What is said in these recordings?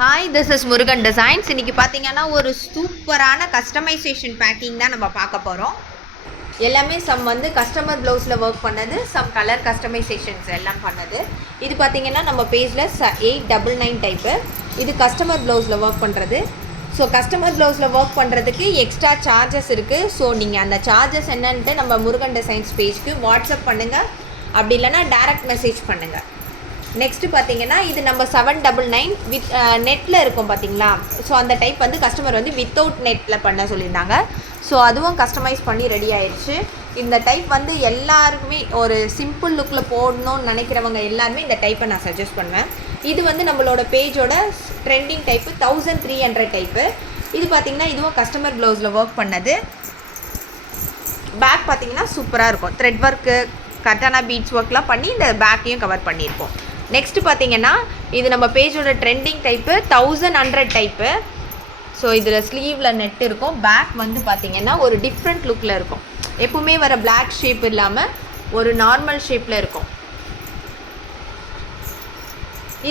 Hi, this is Murugan designs. இன்றைக்கி பார்த்தீங்கன்னா ஒரு சூப்பரான கஸ்டமைசேஷன் பேக்கிங் தான் நம்ம பார்க்க போகிறோம். எல்லாமே சம் வந்து கஸ்டமர் ப்ளவுஸில் ஒர்க் பண்ணது, சம் கலர் கஸ்டமைசேஷன்ஸ் எல்லாம் பண்ணது. இது பார்த்தீங்கன்னா நம்ம பேஜில் 899 டைப்பு. இது கஸ்டமர் ப்ளவுஸில் ஒர்க் பண்ணுறது. ஸோ கஸ்டமர் ப்ளவுஸில் ஒர்க் பண்ணுறதுக்கு எக்ஸ்ட்ரா சார்ஜஸ் இருக்குது. ஸோ நீங்கள் அந்த சார்ஜஸ் என்னன்ட்டு நம்ம முருகன் டிசைன்ஸ் பேஜ்க்கு வாட்ஸ்அப் பண்ணுங்கள், அப்படி இல்லைனா டைரக்ட் மெசேஜ் பண்ணுங்கள். நெக்ஸ்ட்டு பார்த்தீங்கன்னா இது நம்ம 799 வித் நெட்டில் இருக்கும் பார்த்தீங்களா. ஸோ அந்த டைப் வந்து கஸ்டமர் வந்து வித்தவுட் நெட்டில் பண்ண சொல்லியிருந்தாங்க. ஸோ அதுவும் கஸ்டமைஸ் பண்ணி ரெடி ஆயிடுச்சு. இந்த டைப் வந்து எல்லாருக்குமே ஒரு சிம்பிள் லுக்கில் போடணும்னு நினைக்கிறவங்க எல்லாருமே இந்த டைப்பை நான் சஜஸ்ட் பண்ணுவேன். இது வந்து நம்மளோட பேஜோட ட்ரெண்டிங் டைப்பு 1300 டைப்பு. இது பார்த்திங்கன்னா இதுவும் கஸ்டமர் ப்ளவுஸில் ஒர்க் பண்ணது. பேக் பார்த்திங்கன்னா சூப்பராக இருக்கும். த்ரெட் ஒர்க்கு, கட்டானா பீட்ஸ் ஒர்க்லாம் பண்ணி இந்த பேக்கையும் கவர் பண்ணியிருக்கோம். நெக்ஸ்ட்டு பார்த்தீங்கன்னா இது நம்ம பேஜோட ட்ரெண்டிங் டைப்பு 1100 டைப்பு. ஸோ இதில் ஸ்லீவில் நெட் இருக்கும். பேக் வந்து பார்த்திங்கன்னா ஒரு டிஃப்ரெண்ட் லுக்கில் இருக்கும். எப்பவுமே வர பிளாக் ஷேப் இல்லாமல் ஒரு நார்மல் ஷேப்பில் இருக்கும்.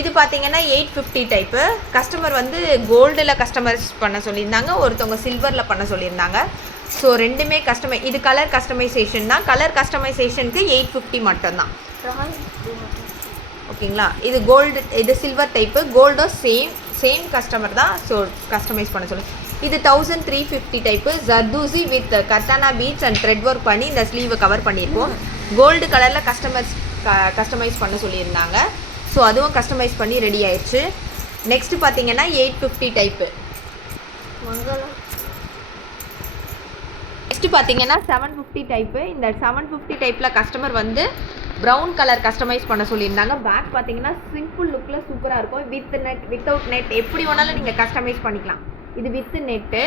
இது பார்த்திங்கன்னா 850 டைப்பு. கஸ்டமர் வந்து கோல்டில் கஸ்டமைஸ் பண்ண சொல்லியிருந்தாங்க, ஒருத்தவங்க சில்வரில் பண்ண சொல்லியிருந்தாங்க. ஸோ ரெண்டுமே இது கலர் கஸ்டமைசேஷன் தான். கலர் கஸ்டமைசேஷனுக்கு 850 மட்டும்தான். ஓகேங்களா. இது கோல்டு, இது சில்வர் டைப்பு. கோல்டும் சேம் கஸ்டமர் தான். ஸோ கஸ்டமைஸ் பண்ண சொல்லி இது 1350 டைப்பு. ஜர்தூசி வித் கட்டானா பீட்ஸ் அண்ட் த்ரெட் ஒர்க் பண்ணி இந்த ஸ்லீவை கவர் பண்ணியிருக்கோம். கோல்டு கலரில் கஸ்டமைஸ் பண்ண சொல்லியிருந்தாங்க. ஸோ அதுவும் கஸ்டமைஸ் பண்ணி ரெடி ஆயிடுச்சு. நெக்ஸ்ட்டு பார்த்தீங்கன்னா 850 டைப்பு. நெக்ஸ்ட்டு பார்த்தீங்கன்னா 750 டைப்பு. இந்த 750 டைப்பில் கஸ்டமர் வந்து ப்ரௌன் கலர் கஸ்டமைஸ் பண்ண சொல்லியிருந்தாங்க. பேக் பார்த்தீங்கன்னா சிம்பிள் லுக்கில் சூப்பராக இருக்கும். வித் நெட், வித்தவுட் நெட் எப்படி வேணாலும் நீங்கள் கஸ்டமைஸ் பண்ணிக்கலாம். இது வித் நெட்டு.